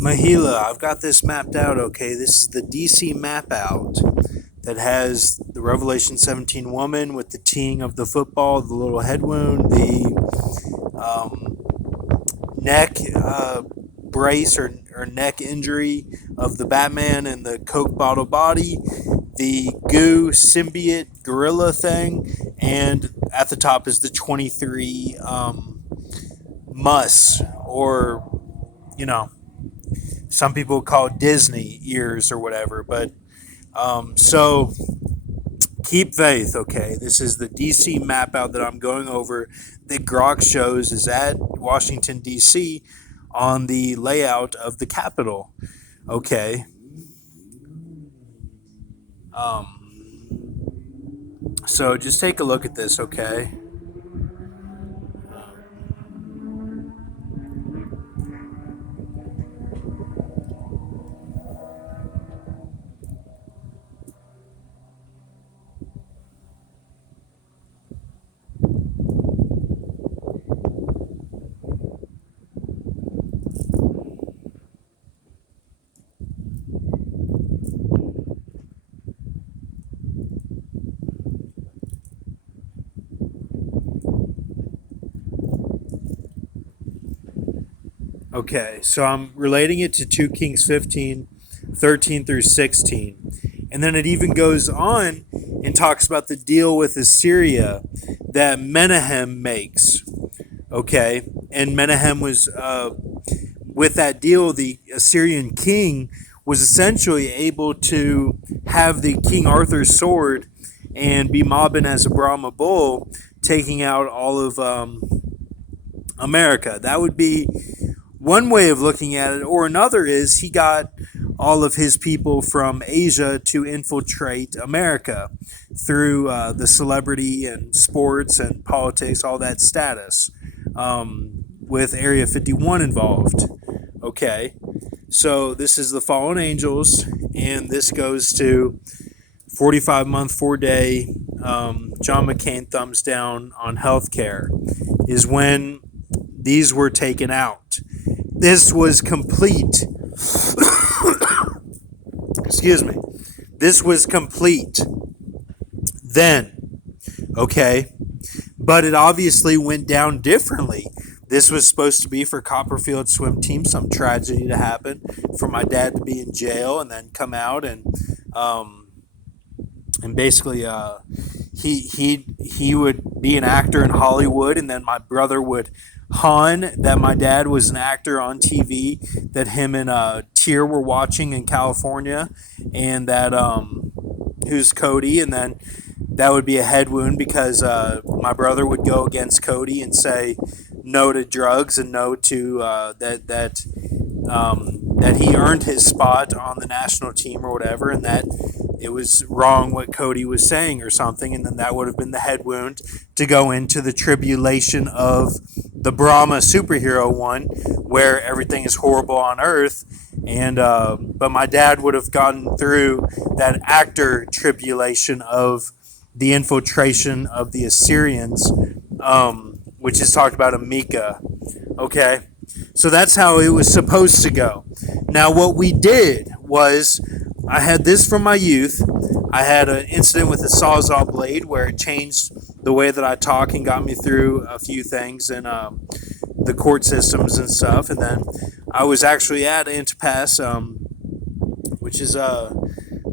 Mahila, I've got this mapped out, okay? This is the DC map out that has the Revelation 17 woman with the teeing of the football, the little head wound, the neck brace or neck injury of the Batman and the Coke bottle body, the goo symbiote gorilla thing, and at the top is the 23 muss, or, you know, some people call it Disney ears or whatever. But so keep faith, okay? This is the DC map out that I'm going over that Grok shows is at Washington, D.C. on the layout of the Capitol, okay? So just take a look at this, okay? Okay, so I'm relating it to 2 Kings 15, 13 through 16. And then it even goes on and talks about the deal with Assyria that Menahem makes. Okay, and Menahem was, with that deal, the Assyrian king was essentially able to have the King Arthur sword and be mobbing as a Brahma bull, taking out all of America. That would be one way of looking at it, or another is he got all of his people from Asia to infiltrate America through the celebrity and sports and politics, all that status, with Area 51 involved. Okay, so this is the Fallen Angels, and this goes to 45-month, 4-day. John McCain thumbs down on healthcare is when these were taken out. This was complete. Excuse me. This was complete then. Okay. But it obviously went down differently. This was supposed to be for Copperfield swim team, some tragedy to happen, for my dad to be in jail and then come out and basically he would be an actor in Hollywood, and then my brother would that my dad was an actor on TV that him and Tier were watching in California, and that who's Cody, and then that would be a head wound because my brother would go against Cody and say no to drugs and no to that he earned his spot on the national team or whatever, and that it was wrong what Cody was saying or something, and then that would have been the head wound to go into the tribulation of the Brahma superhero one, where everything is horrible on Earth, and but my dad would have gotten through that actor tribulation of the infiltration of the Assyrians, which is talked about in Micah. Okay, so that's how it was supposed to go. Now, what we did was, I had this from my youth. I had an incident with a Sawzall blade where it changed the way that I talk and got me through a few things in the court systems and stuff. And then I was actually at Antipas, which is the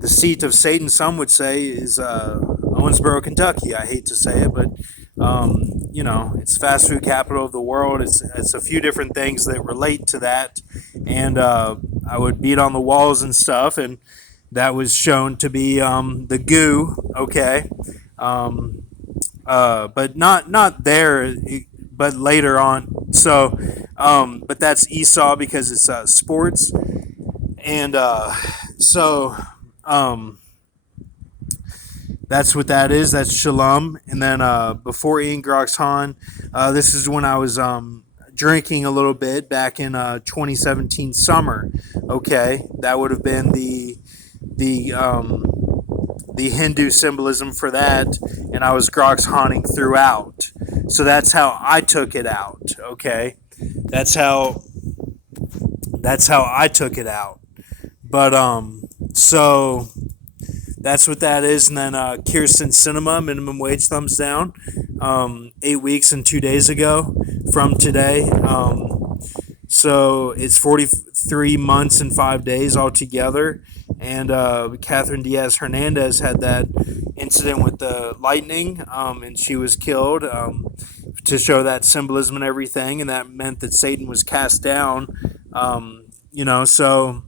seat of Satan, some would say, is Owensboro, Kentucky. I hate to say it, but you know, it's fast food capital of the world. It's a few different things that relate to that, and I would beat on the walls and stuff, and that was shown to be the goo. Okay, but not there, but later on. So, but that's Esau because it's sports, and so. That's what that is. That's Shalom. And then before Ian Grok's Han, this is when I was drinking a little bit back in 2017 summer. Okay, that would have been the Hindu symbolism for that, and I was Grok's Haning throughout. So that's how I took it out. Okay, that's how That's how I took it out. But so that's what that is. And then Kirsten Cinema, minimum wage, thumbs down. 8 weeks and 2 days ago from today. So it's 43 months and 5 days altogether. And Catherine Diaz Hernandez had that incident with the lightning, and she was killed, to show that symbolism and everything. And that meant that Satan was cast down. So,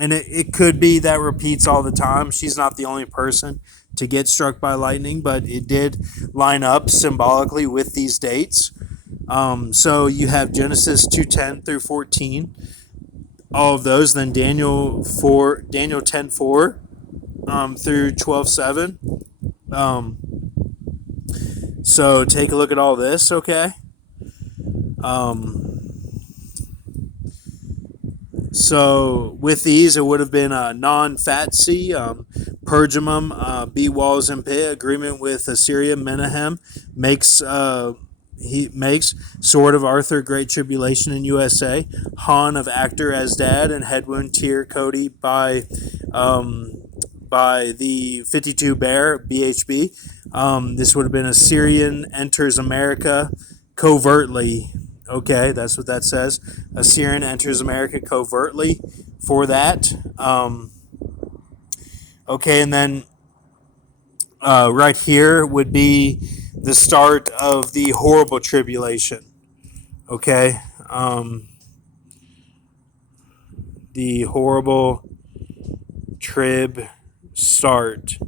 and it could be that repeats all the time. She's not the only person to get struck by lightning, but it did line up symbolically with these dates. So you have Genesis 2:10 through 14, all of those. Then Daniel 10:4 through 12:7. So take a look at all this, okay? So with these, it would have been a non-Fatsi, Pergamum, beat walls and pit, agreement with Assyria, Menahem, he makes Sword of Arthur, Great Tribulation in USA, Han of Actor as Dad, and Head Wound Tier Cody by the 52 Bear, BHB. This would have been Assyrian enters America covertly. Okay, that's what that says. Assyrian enters America covertly for that. Okay, and then right here would be the start of the horrible tribulation. Okay, the horrible trib start.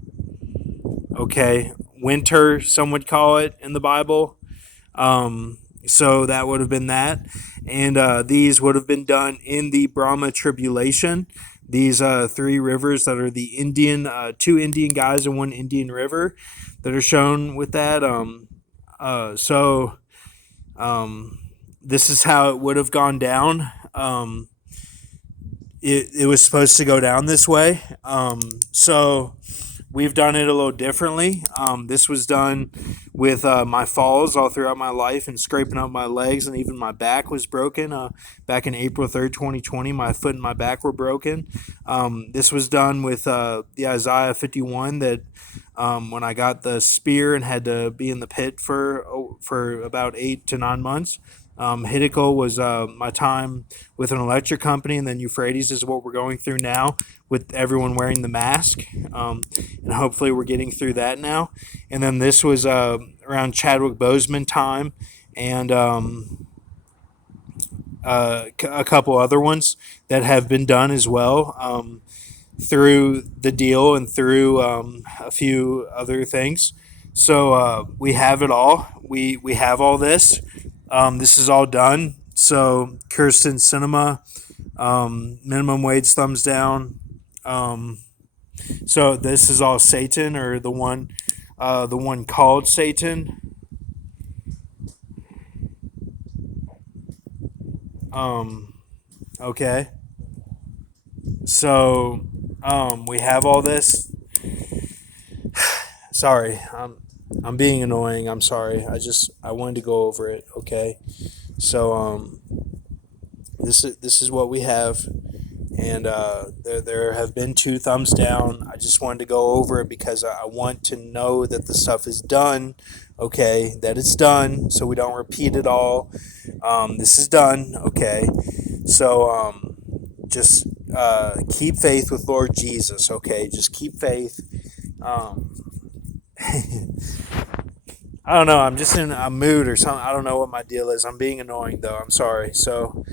Okay, winter, some would call it in the Bible. So that would have been that. And these would have been done in the Brahma tribulation. These three rivers that are the Indian, two Indian guys and one Indian river that are shown with that. This is how it would have gone down. It was supposed to go down this way. So we've done it a little differently. This was done with my falls all throughout my life and scraping up my legs, and even my back was broken. Back in April 3rd, 2020, my foot and my back were broken. This was done with the Isaiah 51 that when I got the spear and had to be in the pit for about 8 to 9 months. Hiddekel was my time with an electric company, and then Euphrates is what we're going through now with everyone wearing the mask, and hopefully we're getting through that now. And then this was around Chadwick Boseman time, and a couple other ones that have been done as well through the deal and through a few other things. So we have it all. We have all this. This is all done. So Kirsten Cinema, minimum wage, thumbs down. So this is all Satan, or the one called Satan. Okay. So we have all this. Sorry, I'm being annoying. I'm sorry. I wanted to go over it. Okay. So this is what we have, and there have been 2 thumbs down. I just wanted to go over it because I want to know that the stuff is done. Okay, that it's done, so we don't repeat it all. This is done. Okay, so just keep faith with Lord Jesus. Okay, just keep faith. I don't know. I'm just in a mood or something. I don't know what my deal is. I'm being annoying though. I'm sorry. So